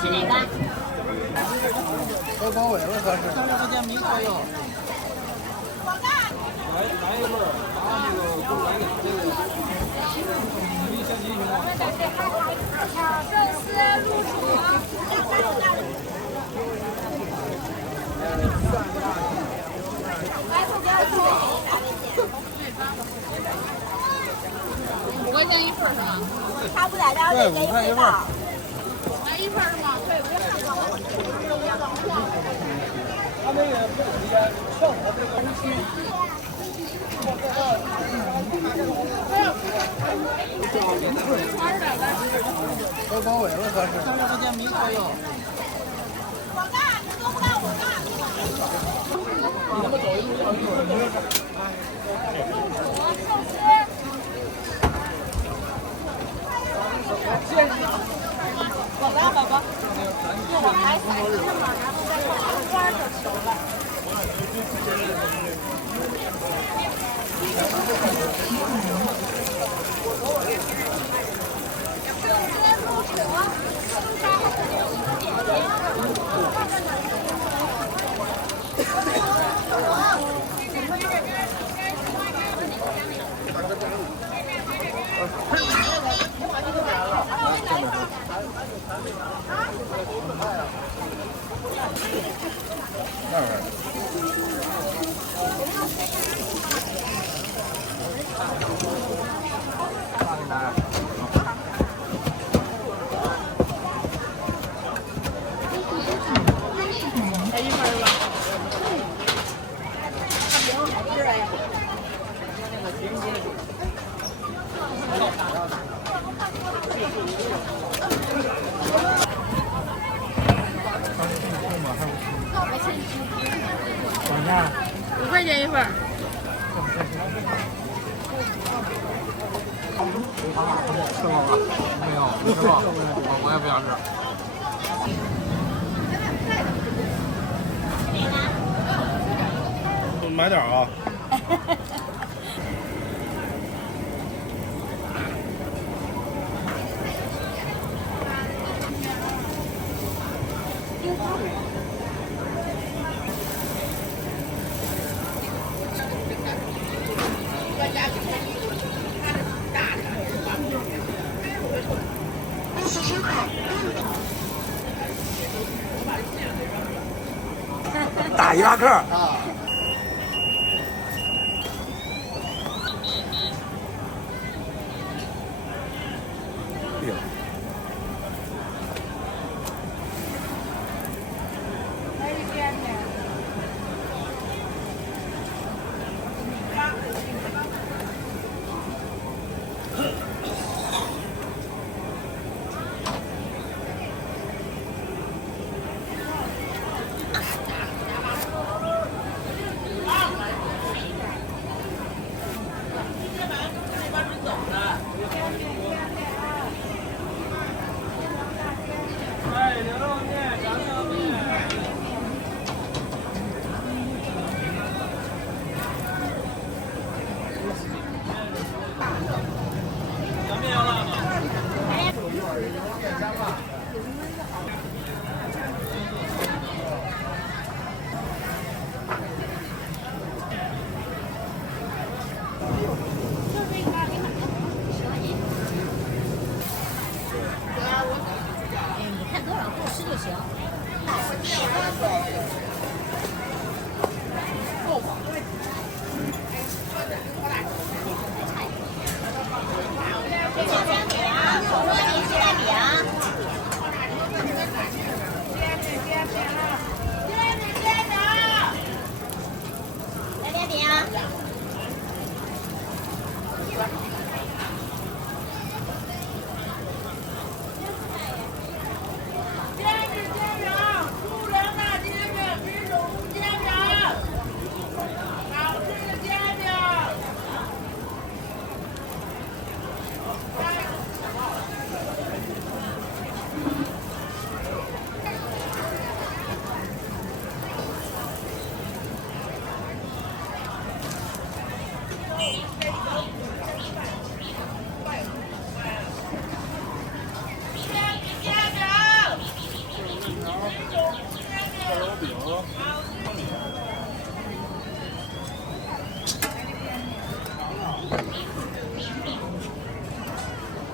吃哪个？都包围了，可是。30块钱没所有。来一份儿，把那个给我来个这个。正丝入蜀。5块钱一份是吗？他不在这儿，对，5块一份。来一份是吗？可以，不要看着我。他那个不直接上我这个东西。都包围了，可是。30块钱没所有。我干，你做不到，我干。你他妈走一路要一会儿。谢谢你。宝宝，宝宝。我还3只嘛，然后再挂个花就行了。那玩意儿。来一份吧。5块钱一份。吃过吧？没有，没吃过。我也不想吃。买点啊。大伊拉克。啊。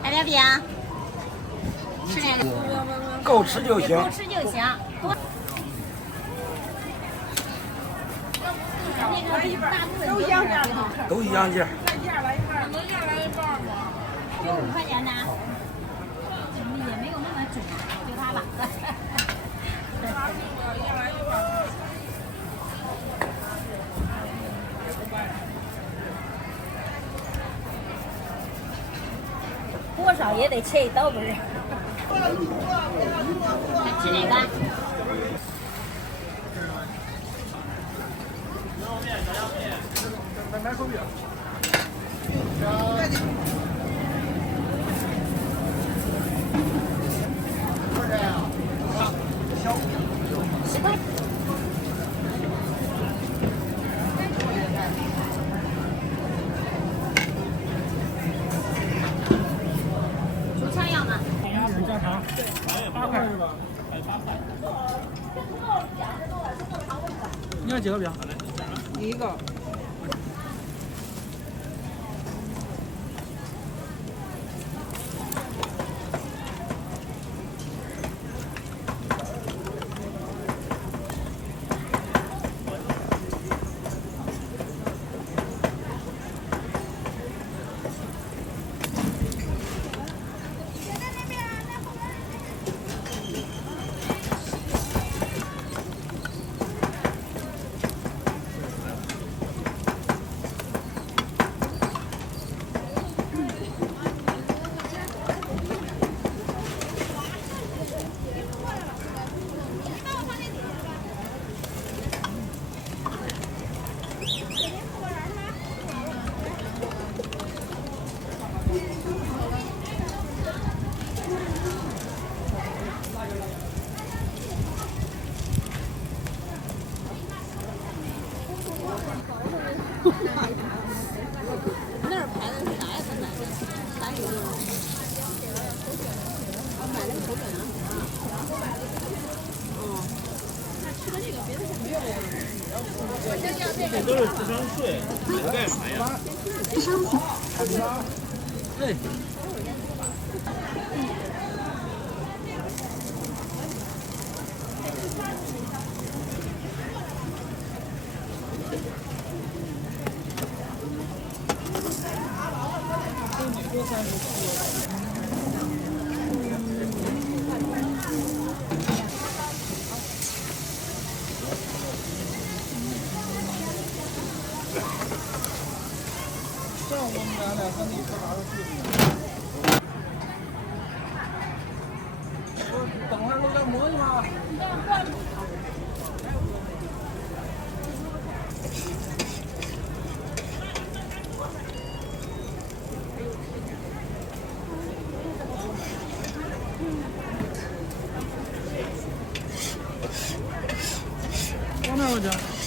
来点饼，吃点够吃就行。够吃就行。多。那个大部分都一样价吗？都一样价。能下来一半吗？就5块钱呢，也没有那么准，就它吧。多少也得切一刀不是？吃哪个？买手饼。10块。竹签要吗？加肠。对，8块是吧？8块。你要几个饼？一个。那儿排的是啥呀？他买的啥油？买那个手卷羊那吃的这个别的没有。这都是智商税，你干嘛呀？哎。上午我们俩和你说啥都去不等会儿弄点馍去吗？往哪儿去？